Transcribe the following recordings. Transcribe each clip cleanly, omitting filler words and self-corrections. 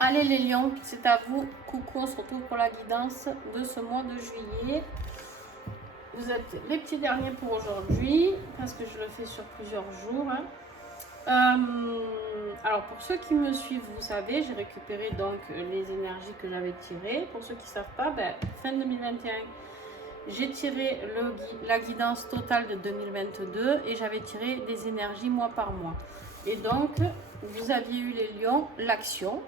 Allez les lions, c'est à vous. Coucou, on se retrouve pour la guidance de ce mois de juillet. Vous êtes les petits derniers pour aujourd'hui, parce que je le fais sur plusieurs jours. Alors pour ceux qui me suivent, vous savez, j'ai récupéré donc les énergies que j'avais tirées. Pour ceux qui ne savent pas, fin 2021, j'ai tiré la guidance totale de 2022 et j'avais tiré des énergies mois par mois. Et donc, vous aviez eu les lions, l'action,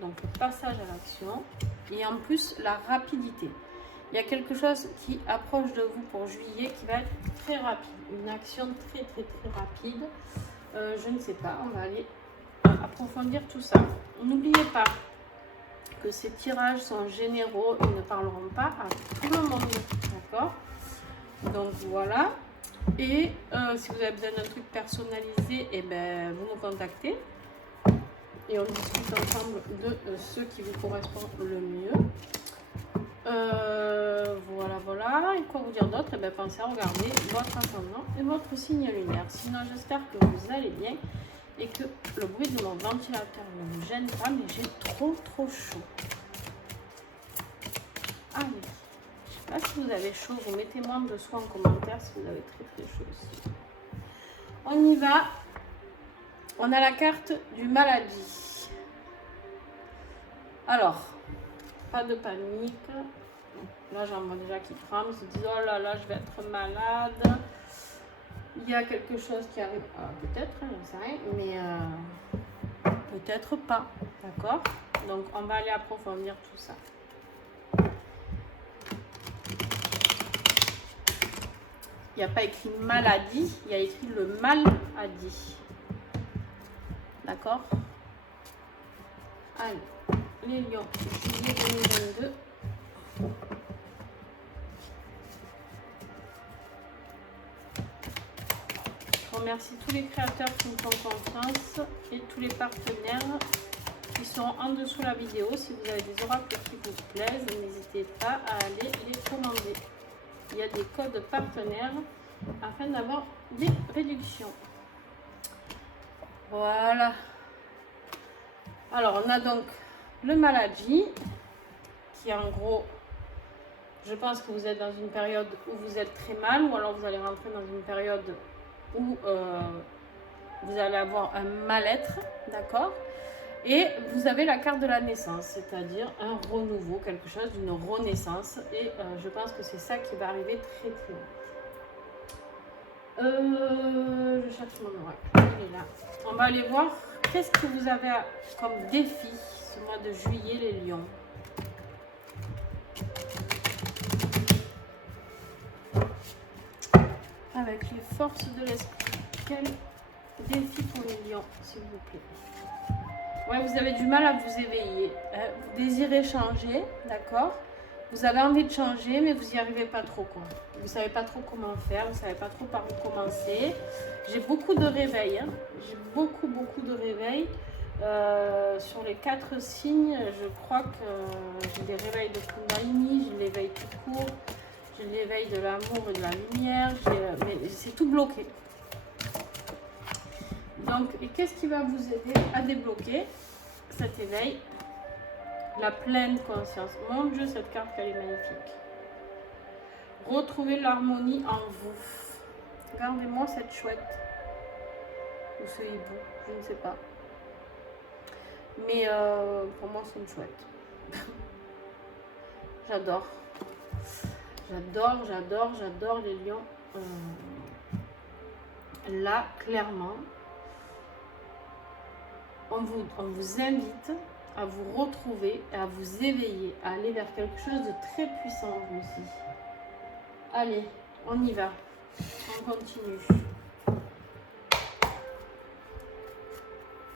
donc le passage à l'action, et en plus la rapidité. Il y a quelque chose qui approche de vous pour juillet qui va être très rapide, une action très rapide. Je ne sais pas, on va aller approfondir tout ça. N'oubliez pas que ces tirages sont généraux, ils ne parleront pas à tout le monde, d'accord? Donc voilà. Et si vous avez besoin d'un truc personnalisé, et vous me contactez et on discute ensemble de ce qui vous correspond le mieux. Voilà. Et quoi vous dire d'autre? Pensez à regarder votre ascendant et votre signe lunaire. Sinon, j'espère que vous allez bien et que le bruit de mon ventilateur ne me gêne pas, mais j'ai trop chaud. Allez, je sais pas si vous avez chaud, vous mettez-moi en dessous en commentaire si vous avez très chaud aussi. On y va. On a la carte du maladie. Alors, pas de panique. Là, j'en vois déjà qui tremblent, ils se disent oh là là, je vais être malade. Il y a quelque chose qui arrive. Peut-être, j'en sais rien, mais peut-être pas. D'accord? Donc, on va aller approfondir tout ça. Il n'y a pas écrit maladie, il y a écrit le mal a dit. D'accord? Allez, les lions, juillet 2022. Je remercie tous les créateurs qui me font confiance et tous les partenaires qui sont en dessous de la vidéo. Si vous avez des oracles qui vous plaisent, n'hésitez pas à aller les commander. Il y a des codes partenaires afin d'avoir des réductions. Voilà. Alors, on a donc le maladie qui en gros, je pense que vous êtes dans une période où vous êtes très mal ou alors vous allez rentrer dans une période où vous allez avoir un mal-être, d'accord? Et vous avez la carte de la naissance, c'est-à-dire un renouveau, quelque chose d'une renaissance. Et je pense que c'est ça qui va arriver très vite. Je cherche mon oracle, il est là. On va aller voir qu'est-ce que vous avez comme défi ce mois de juillet, les lions. Avec les forces de l'esprit, quel défi pour les lions, s'il vous plaît? Ouais, vous avez du mal à vous éveiller. Vous désirez changer, d'accord? Vous avez envie de changer, mais vous n'y arrivez pas trop, quoi. Vous ne savez pas trop comment faire, vous ne savez pas trop par où commencer. J'ai beaucoup de réveils, hein. J'ai beaucoup de réveils. Sur les 4 signes, je crois que j'ai des réveils de Kundalini, j'ai l'éveil tout court, j'ai l'éveil de l'amour et de la lumière, mais c'est tout bloqué. Donc, et qu'est-ce qui va vous aider à débloquer cet éveil? La pleine conscience. Mon Dieu, cette carte, elle est magnifique. Retrouvez l'harmonie en vous. Regardez-moi cette chouette. Ou ce hibou, je ne sais pas. Mais pour moi, c'est une chouette. J'adore. J'adore les lions. Là, clairement, on vous invite à vous retrouver, à vous éveiller, à aller vers quelque chose de très puissant vous aussi. Allez, on y va. On continue.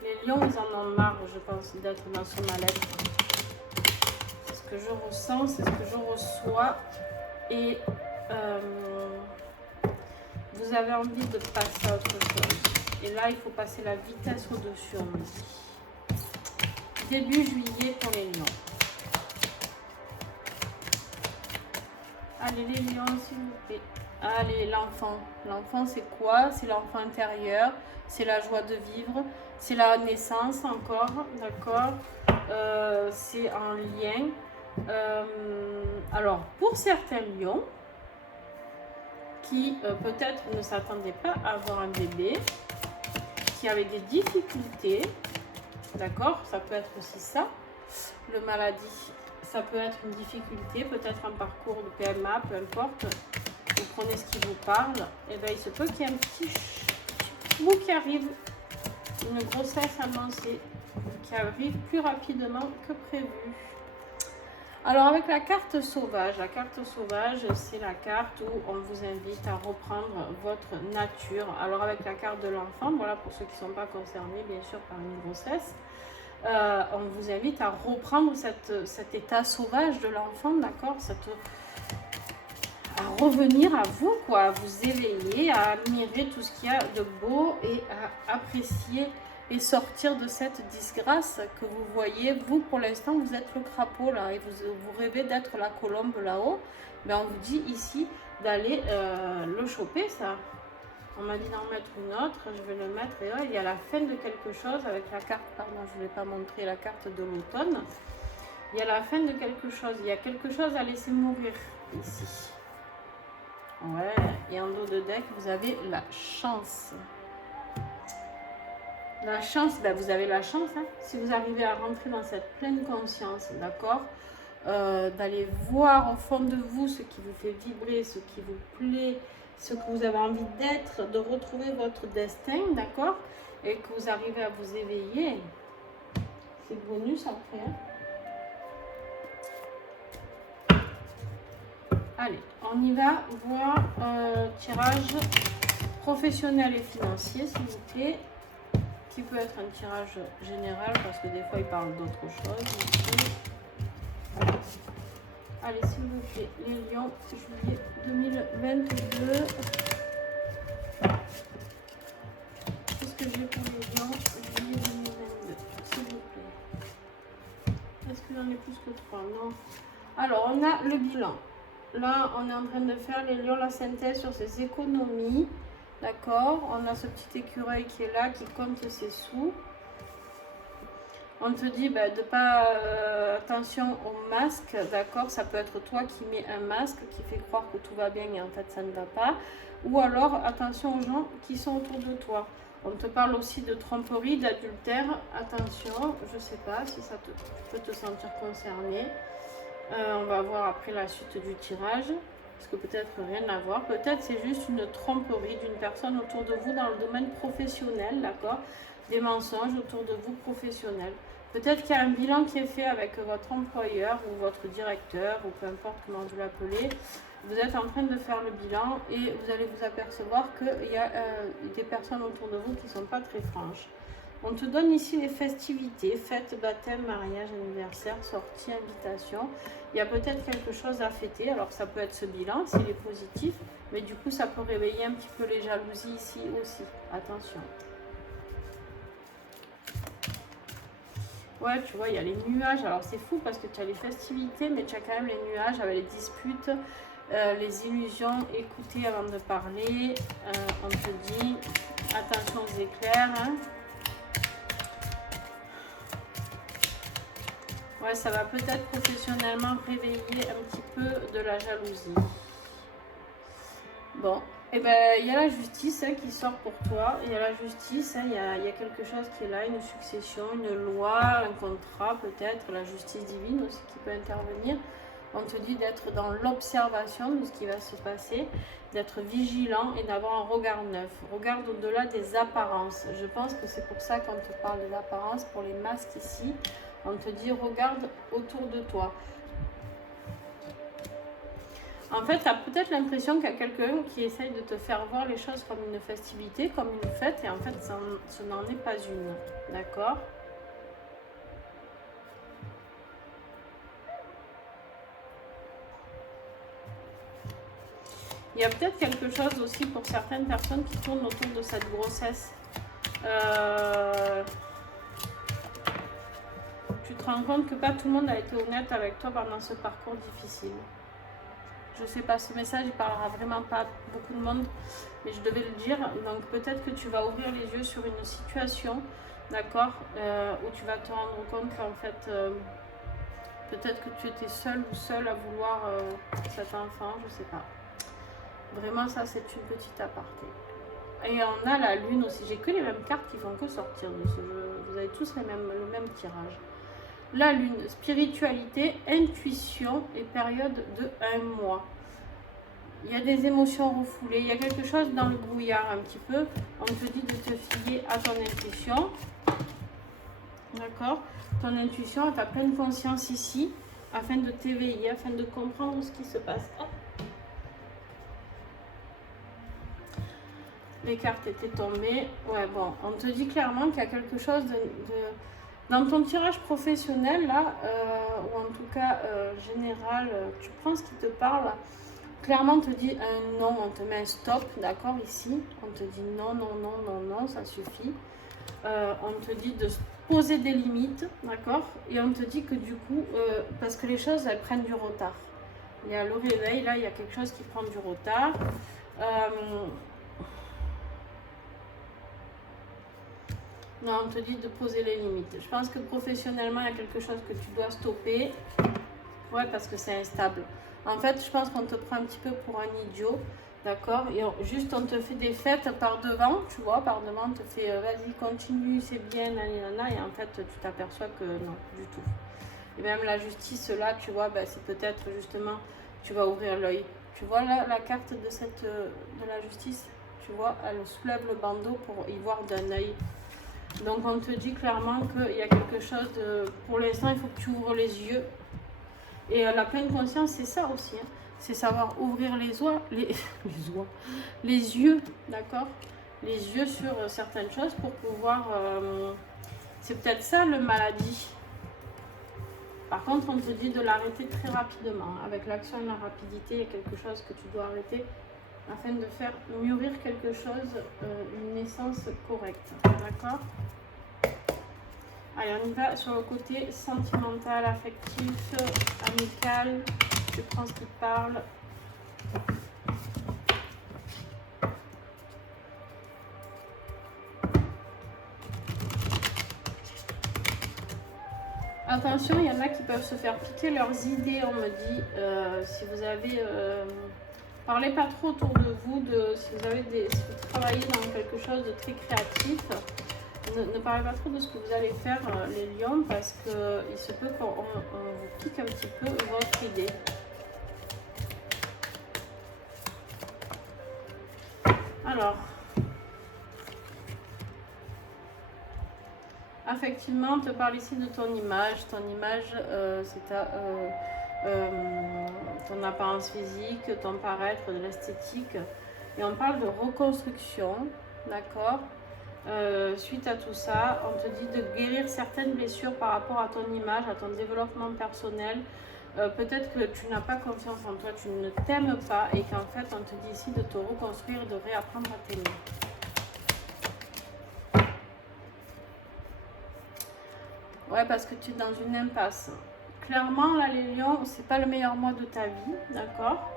Les lions, ils en ont marre, je pense, d'être dans ce mal-être. C'est ce que je ressens, c'est ce que je reçois. Et vous avez envie de passer à autre chose. Et là, il faut passer la vitesse au-dessus, on me dit. Début juillet pour les lions. Allez, les lions, s'il vous plaît. Allez, l'enfant. L'enfant, c'est quoi? C'est l'enfant intérieur. C'est la joie de vivre. C'est la naissance encore. D'accord? c'est en lien. Alors, pour certains lions qui peut-être ne s'attendaient pas à avoir un bébé, qui avaient des difficultés, d'accord, ça peut être aussi ça, le maladie, ça peut être une difficulté, peut-être un parcours de PMA, peu importe, vous prenez ce qui vous parle, et bien il se peut qu'il y ait un petit bout qui arrive, une grossesse annoncée, qui arrive plus rapidement que prévu. Alors avec la carte sauvage, c'est la carte où on vous invite à reprendre votre nature. Alors avec la carte de l'enfant, voilà pour ceux qui ne sont pas concernés bien sûr par une grossesse, on vous invite à reprendre cet état sauvage de l'enfant, d'accord, à revenir à vous, quoi, à vous éveiller, à admirer tout ce qu'il y a de beau et à apprécier et sortir de cette disgrâce que vous voyez. Vous, pour l'instant, vous êtes le crapaud là et vous rêvez d'être la colombe là-haut. Mais on vous dit ici d'aller le choper, ça. On m'a dit d'en mettre une autre, je vais le mettre. Et là, il y a la fin de quelque chose avec la carte, pardon, je ne vais pas montrer la carte de l'automne. Il y a la fin de quelque chose, il y a quelque chose à laisser mourir ici. Ouais, et en dos de deck, vous avez la chance. La chance, ben vous avez la chance, hein, si vous arrivez à rentrer dans cette pleine conscience, d'accord, d'aller voir au fond de vous ce qui vous fait vibrer, ce qui vous plaît, ce que vous avez envie d'être, de retrouver votre destin, d'accord, et que vous arrivez à vous éveiller. C'est bonus après, hein. Allez, on y va voir tirage professionnel et financier, s'il vous plaît. Qui peut être un tirage général parce que des fois il parle d'autre chose. Ici. Allez, s'il vous plaît, les lions, juillet 2022. Qu'est-ce que j'ai pour les lions, juillet 2022, s'il vous plaît. Est-ce que j'en ai plus que 3? Non. Alors, on a le bilan. Là, on est en train de faire les lions, la synthèse sur ses économies. D'accord, on a ce petit écureuil qui est là, qui compte ses sous. On te dit bah, de pas attention au masque, d'accord, ça peut être toi qui mets un masque qui fait croire que tout va bien et en fait ça ne va pas. Ou alors attention aux gens qui sont autour de toi. On te parle aussi de tromperie, d'adultère. Attention, je sais pas si ça tu peux te sentir concerné. On va voir après la suite du tirage. Parce que peut-être rien à voir, peut-être c'est juste une tromperie d'une personne autour de vous dans le domaine professionnel, d'accord, des mensonges autour de vous professionnels. Peut-être qu'il y a un bilan qui est fait avec votre employeur ou votre directeur ou peu importe comment vous l'appelez. Vous êtes en train de faire le bilan et vous allez vous apercevoir qu'il y a des personnes autour de vous qui ne sont pas très franches. On te donne ici les festivités, fêtes, baptême, mariage, anniversaire, sortie, invitation. Il y a peut-être quelque chose à fêter. Alors ça peut être ce bilan s'il est positif, mais du coup ça peut réveiller un petit peu les jalousies ici aussi. Attention. Ouais, tu vois, il y a les nuages. Alors c'est fou parce que tu as les festivités, mais tu as quand même les nuages avec les disputes, les illusions. Écoutez avant de parler. On te dit attention aux éclairs. Hein. Ouais, ça va peut-être professionnellement réveiller un petit peu de la jalousie. Bon, et ben il y a la justice hein, qui sort pour toi. Il y a la justice, hein, il y a quelque chose qui est là, une succession, une loi, un contrat peut-être, la justice divine aussi qui peut intervenir. On te dit d'être dans l'observation de ce qui va se passer, d'être vigilant et d'avoir un regard neuf. Regarde au-delà des apparences. Je pense que c'est pour ça qu'on te parle des apparences, pour les masques ici. On te dit, regarde autour de toi. En fait, tu as peut-être l'impression qu'il y a quelqu'un qui essaye de te faire voir les choses comme une festivité, comme une fête, et en fait, ce n'en est pas une. D'accord ? Il y a peut-être quelque chose aussi pour certaines personnes qui tournent autour de cette grossesse. Tu te rends compte que pas tout le monde a été honnête avec toi pendant ce parcours difficile. Je sais pas, ce message il parlera vraiment pas à beaucoup de monde, mais je devais le dire. Donc peut-être que tu vas ouvrir les yeux sur une situation d'accord, où tu vas te rendre compte qu'en fait, peut-être que tu étais seule ou seule à vouloir cet enfant, je sais pas. Vraiment, ça, c'est une petite aparté. Et on a la lune aussi. J'ai que les mêmes cartes qui font que sortir de ce jeu. Vous avez tous le même tirage. La lune, spiritualité, intuition et période de 1 mois. Il y a des émotions refoulées. Il y a quelque chose dans le brouillard un petit peu. On te dit de te fier à ton intuition. D'accord? Ton intuition, tu as pleine conscience ici, afin de t'éveiller, afin de comprendre ce qui se passe. Hop. Les cartes étaient tombées. Ouais, bon, on te dit clairement qu'il y a quelque chose dans ton tirage professionnel, là, ou en tout cas général, tu prends ce qui te parle. Clairement, on te dit un non, on te met un stop, d'accord, ici. On te dit non, non, non, non, non, ça suffit. On te dit de poser des limites, d'accord. Et on te dit que du coup, parce que les choses, elles prennent du retard. Il y a le réveil, là, il y a quelque chose qui prend du retard. Non, on te dit de poser les limites. Je pense que professionnellement, il y a quelque chose que tu dois stopper. Ouais, parce que c'est instable. En fait, je pense qu'on te prend un petit peu pour un idiot. D'accord? Et juste, on te fait des fêtes par devant, tu vois, par devant, on te fait vas-y, continue, c'est bien, nanana. Et en fait, tu t'aperçois que non, du tout. Et même la justice, là, tu vois, bah, c'est peut-être justement, tu vas ouvrir l'œil. Tu vois là, la carte de la justice, tu vois, elle soulève le bandeau pour y voir d'un œil. Donc on te dit clairement qu'il y a quelque chose de... Pour l'instant, il faut que tu ouvres les yeux. Et la pleine conscience, c'est ça aussi. Hein. C'est savoir ouvrir les yeux, d'accord? Les yeux sur certaines choses pour pouvoir... c'est peut-être ça le maladie. Par contre, on te dit de l'arrêter très rapidement. Avec l'action et la rapidité, il y a quelque chose que tu dois arrêter afin de faire mûrir quelque chose, une naissance correcte. D'accord? Allez, on y va sur le côté sentimental, affectif, amical. Je prends ce qui parle. Attention, il y en a qui peuvent se faire piquer leurs idées, on me dit. Si vous avez... parlez pas trop autour de vous, si vous travaillez dans quelque chose de très créatif. Ne parlez pas trop de ce que vous allez faire, les lions, parce qu'il se peut qu'on vous pique un petit peu votre idée. Alors, effectivement, on te parle ici de ton image. Ton image, c'est ton apparence physique, ton paraître, de l'esthétique. Et on parle de reconstruction, d'accord? Suite à tout ça, on te dit de guérir certaines blessures par rapport à ton image, à ton développement personnel. Peut-être que tu n'as pas confiance en toi, tu ne t'aimes pas et qu'en fait on te dit ici de te reconstruire, de réapprendre à t'aimer. Ouais, parce que tu es dans une impasse. Clairement, là, les lions, c'est pas le meilleur mois de ta vie, d'accord?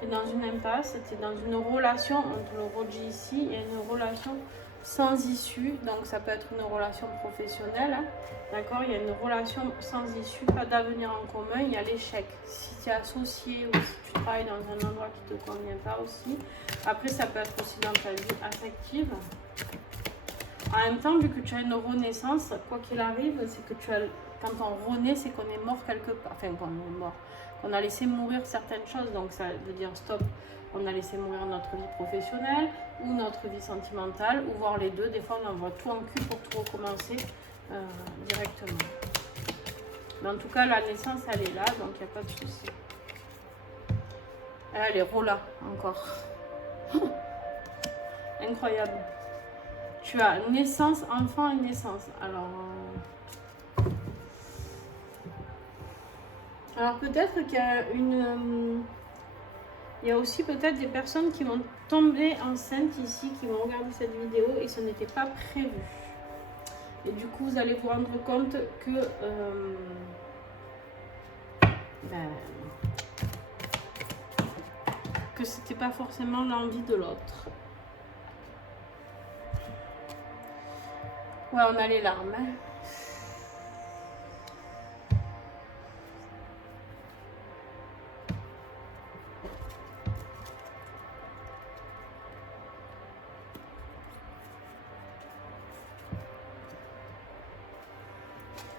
Tu es dans une impasse, tu es dans une relation, on te le redit ici, il y a une relation sans issue, donc ça peut être une relation professionnelle, hein, d'accord? Il y a une relation sans issue, pas d'avenir en commun, il y a l'échec. Si tu es associé ou si tu travailles dans un endroit qui ne te convient pas aussi. Après, ça peut être aussi dans ta vie affective. En même temps, vu que tu as une renaissance, quoi qu'il arrive, c'est que quand on renaît, c'est qu'on est mort quelque part, enfin qu'on est mort, qu'on a laissé mourir certaines choses, donc ça veut dire stop. On a laissé mourir notre vie professionnelle ou notre vie sentimentale, ou voir les deux. Des fois, on envoie tout en cul pour tout recommencer directement. Mais en tout cas, la naissance, elle est là, donc il n'y a pas de souci. Elle est Rola, encore. Incroyable. Tu as naissance, enfant et naissance. Alors peut-être qu'il y a il y a aussi peut-être des personnes qui vont tomber enceintes ici, qui vont regarder cette vidéo et ce n'était pas prévu. Et du coup, vous allez vous rendre compte que que c'était pas forcément l'envie de l'autre. Ouais, on a les larmes. Hein.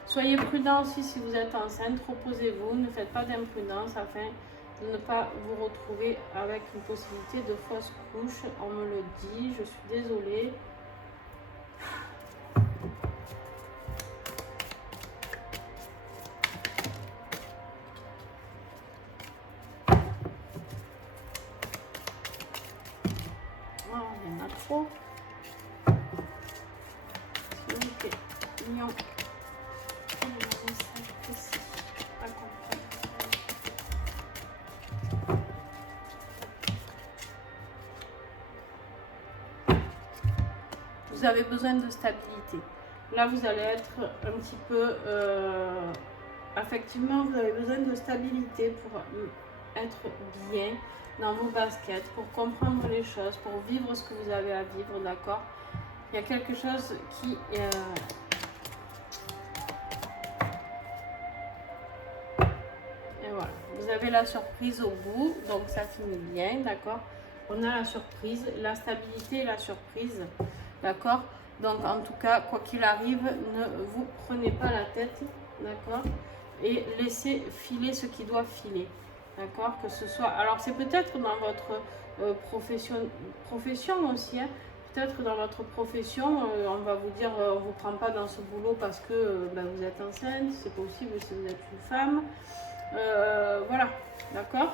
Soyez prudent aussi si vous êtes enceinte, reposez-vous, ne faites pas d'imprudence afin de ne pas vous retrouver avec une possibilité de fausse couche. On me le dit, je suis désolée. Oh, il y en a trop. S'il vous plaît, mignon. Vous avez besoin de stabilité. Là, vous allez être un petit peu... affectivement, vous avez besoin de stabilité pour être bien dans vos baskets, pour comprendre les choses, pour vivre ce que vous avez à vivre, d'accord? Il y a quelque chose qui... Et voilà. Vous avez la surprise au bout, donc ça finit bien, d'accord? On a la surprise, la stabilité et la surprise. D'accord? Donc, en tout cas, quoi qu'il arrive, ne vous prenez pas la tête. D'accord? Et laissez filer ce qui doit filer. D'accord? Que ce soit... Alors, c'est peut-être dans votre profession aussi. Hein? Peut-être dans votre profession, on va vous dire, on ne vous prend pas dans ce boulot parce que ben, vous êtes enceinte. C'est possible si vous êtes une femme. Voilà. D'accord?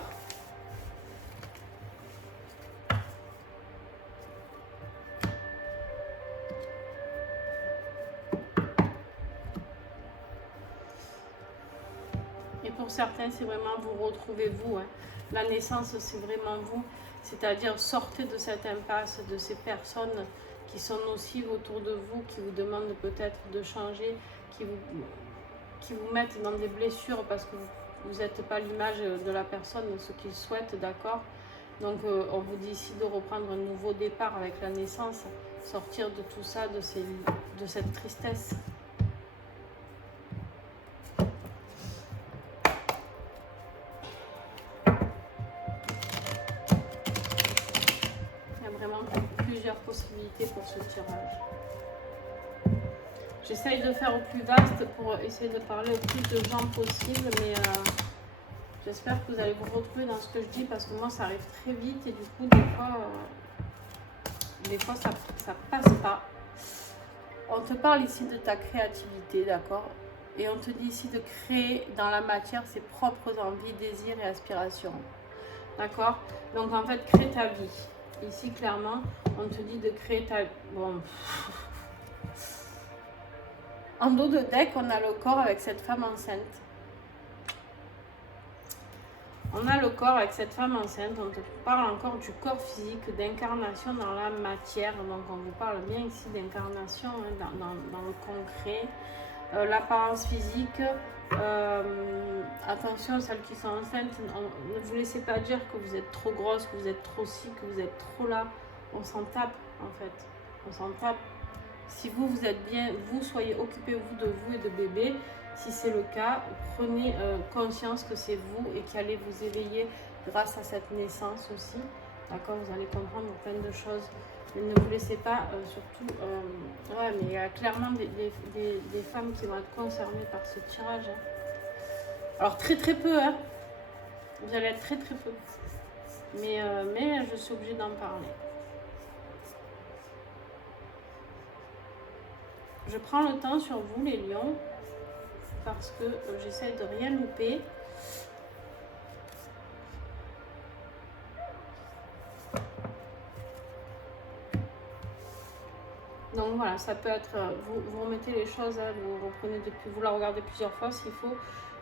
Et pour certains, c'est vraiment vous retrouvez vous. Hein. La naissance, c'est vraiment vous. C'est-à-dire, sortez de cette impasse, de ces personnes qui sont nocives autour de vous, qui vous demandent peut-être de changer, qui vous mettent dans des blessures parce que vous n'êtes pas l'image de la personne, ce qu'ils souhaitent, d'accord? Donc, on vous dit ici de reprendre un nouveau départ avec la naissance, sortir de tout ça, de cette tristesse. Possibilités pour ce tirage. J'essaye de faire au plus vaste pour essayer de parler au plus de gens possible, mais j'espère que vous allez vous retrouver dans ce que je dis parce que moi ça arrive très vite et du coup des fois ça passe pas. On te parle ici de ta créativité, d'accord? Et on te dit ici de créer dans la matière ses propres envies, désirs et aspirations, d'accord? Donc en fait, crée ta vie. Ici, clairement, on te dit de créer ta... Bon. En dos de deck, on a le corps avec cette femme enceinte. On a le corps avec cette femme enceinte. On te parle encore du corps physique, d'incarnation dans la matière. Donc, on vous parle bien ici d'incarnation hein, dans le concret. L'apparence physique. Attention, celles qui sont enceintes, ne vous laissez pas dire que vous êtes trop grosse, que vous êtes trop ci, que vous êtes trop là. On s'en tape en fait. On s'en tape. Si vous êtes bien, vous soyez occupez-vous de vous et de bébé. Si c'est le cas, prenez conscience que c'est vous et qui allez vous éveiller grâce à cette naissance aussi. D'accord? Vous allez comprendre plein de choses. Mais ne vous laissez pas, surtout... ouais, mais il y a clairement des femmes qui vont être concernées par ce tirage. Hein. Alors, très peu, hein. Vous allez être très peu. Mais je suis obligée d'en parler. Je prends le temps sur vous, les lions, parce que j'essaie de rien louper. Donc voilà, ça peut être, vous remettez les choses, hein, vous reprenez depuis, vous la regardez plusieurs fois s'il faut.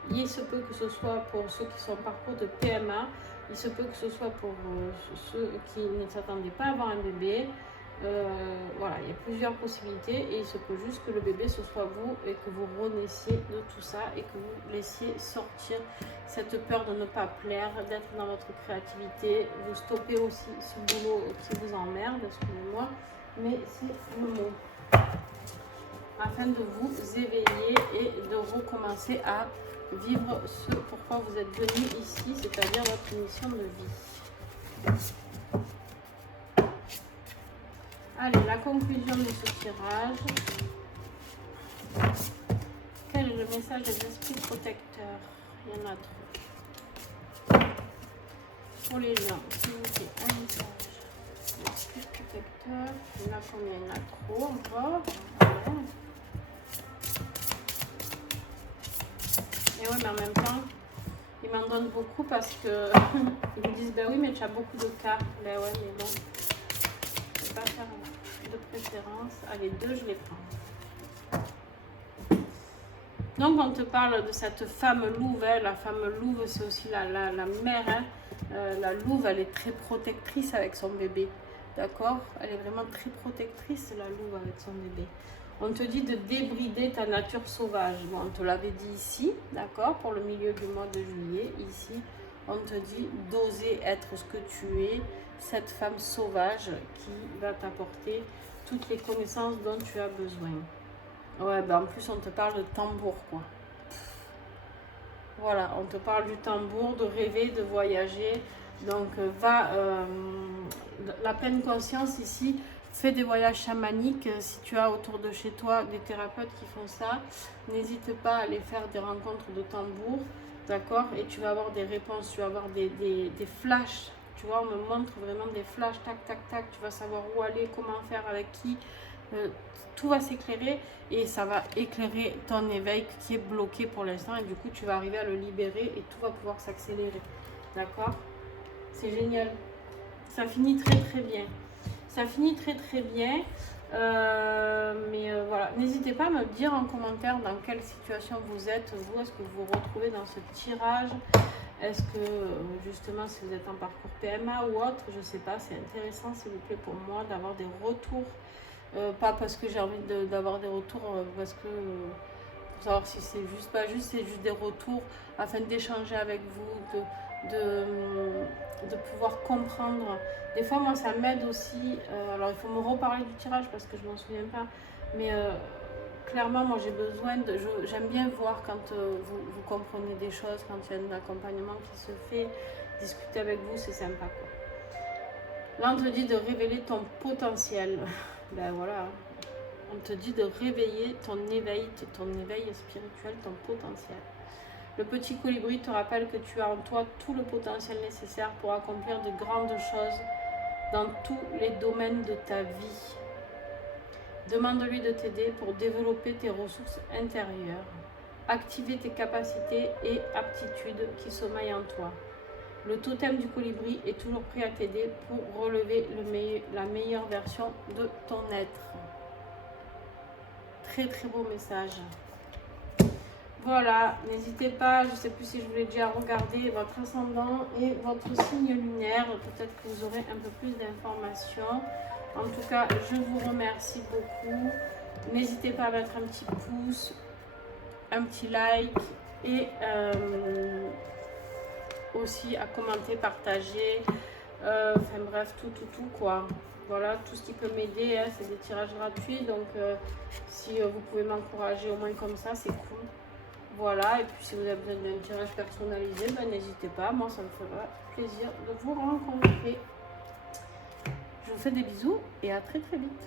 Il se peut que ce soit pour ceux qui sont en parcours de PMA, il se peut que ce soit pour ceux qui ne s'attendaient pas à avoir un bébé. Voilà, il y a plusieurs possibilités et il se peut juste que le bébé ce soit vous et que vous renaissiez de tout ça et que vous laissiez sortir cette peur de ne pas plaire, d'être dans votre créativité. Vous stoppez aussi ce boulot qui vous emmerde, excusez-moi. Mais c'est le mot. afin de vous éveiller et de recommencer à vivre ce pourquoi vous êtes venu ici, c'est-à-dire votre mission de vie. Allez, la conclusion de ce tirage. Quel est le message des esprits protecteurs? Il y en a trop. Pour les gens, s'il vous plaît, un message. Esprit protecteur. Il y en a combien? Il y en a trop encore. Ouais. Et oui, mais en même temps, ils m'en donnent beaucoup parce que ils me disent, ben oui, mais tu as beaucoup de cartes. Ben ouais, mais bon, je ne vais pas faire de préférence. Allez, 2, je les prends. Donc, on te parle de cette femme louve. Hein. La femme louve, c'est aussi la mère. Hein. La louve, elle est très protectrice avec son bébé. D'accord? Elle est vraiment très protectrice, la louve, avec son bébé. On te dit de débrider ta nature sauvage. Bon, on te l'avait dit ici, d'accord? Pour le milieu du mois de juillet, ici, on te dit d'oser être ce que tu es, cette femme sauvage qui va t'apporter toutes les connaissances dont tu as besoin. Ouais, ben en plus, on te parle de tambour, quoi. Voilà, on te parle du tambour, de rêver, de voyager. Donc, la pleine conscience ici, fais des voyages chamaniques. Si tu as autour de chez toi des thérapeutes qui font ça, n'hésite pas à aller faire des rencontres de tambour, d'accord? Et tu vas avoir des réponses, tu vas avoir des flashs. Tu vois, on me montre vraiment des flashs, tac, tac, tac. Tu vas savoir où aller, comment faire, avec qui. Tout va s'éclairer et ça va éclairer ton éveil qui est bloqué pour l'instant et du coup tu vas arriver à le libérer et tout va pouvoir s'accélérer. D'accord? C'est génial. Ça finit très très bien. Ça finit très très bien. Voilà. N'hésitez pas à me dire en commentaire dans quelle situation vous êtes, vous. Est-ce que vous vous retrouvez dans ce tirage? Est-ce que justement si vous êtes en parcours PMA ou autre, je ne sais pas, c'est intéressant s'il vous plaît pour moi d'avoir des retours. Pas parce que j'ai envie d'avoir des retours, parce que pour savoir si c'est juste, pas juste, c'est juste des retours afin d'échanger avec vous, de pouvoir comprendre. Des fois, moi, ça m'aide aussi. Alors, il faut me reparler du tirage parce que je m'en souviens pas. Mais clairement, moi, j'ai besoin de. J'aime bien voir quand vous comprenez des choses, quand il y a un accompagnement qui se fait. Discuter avec vous, c'est sympa, quoi. Là, on te dit de révéler ton potentiel. Ben voilà, on te dit de réveiller ton éveil spirituel, ton potentiel. Le petit colibri te rappelle que tu as en toi tout le potentiel nécessaire pour accomplir de grandes choses dans tous les domaines de ta vie. Demande-lui de t'aider pour développer tes ressources intérieures, activer tes capacités et aptitudes qui sommeillent en toi. Le totem du colibri est toujours prêt à t'aider pour relever la meilleure version de ton être. Très très beau message. Voilà, n'hésitez pas, je ne sais plus si je vous l'ai déjà regardé, votre ascendant et votre signe lunaire. Peut-être que vous aurez un peu plus d'informations. En tout cas, je vous remercie beaucoup. N'hésitez pas à mettre un petit pouce, un petit like et aussi à commenter, partager, enfin bref, tout quoi. Voilà, tout ce qui peut m'aider, hein, c'est des tirages gratuits, donc si vous pouvez m'encourager au moins comme ça, c'est cool. Voilà, et puis si vous avez besoin d'un tirage personnalisé, ben, n'hésitez pas, moi ça me fera plaisir de vous rencontrer. Je vous fais des bisous et à très très vite.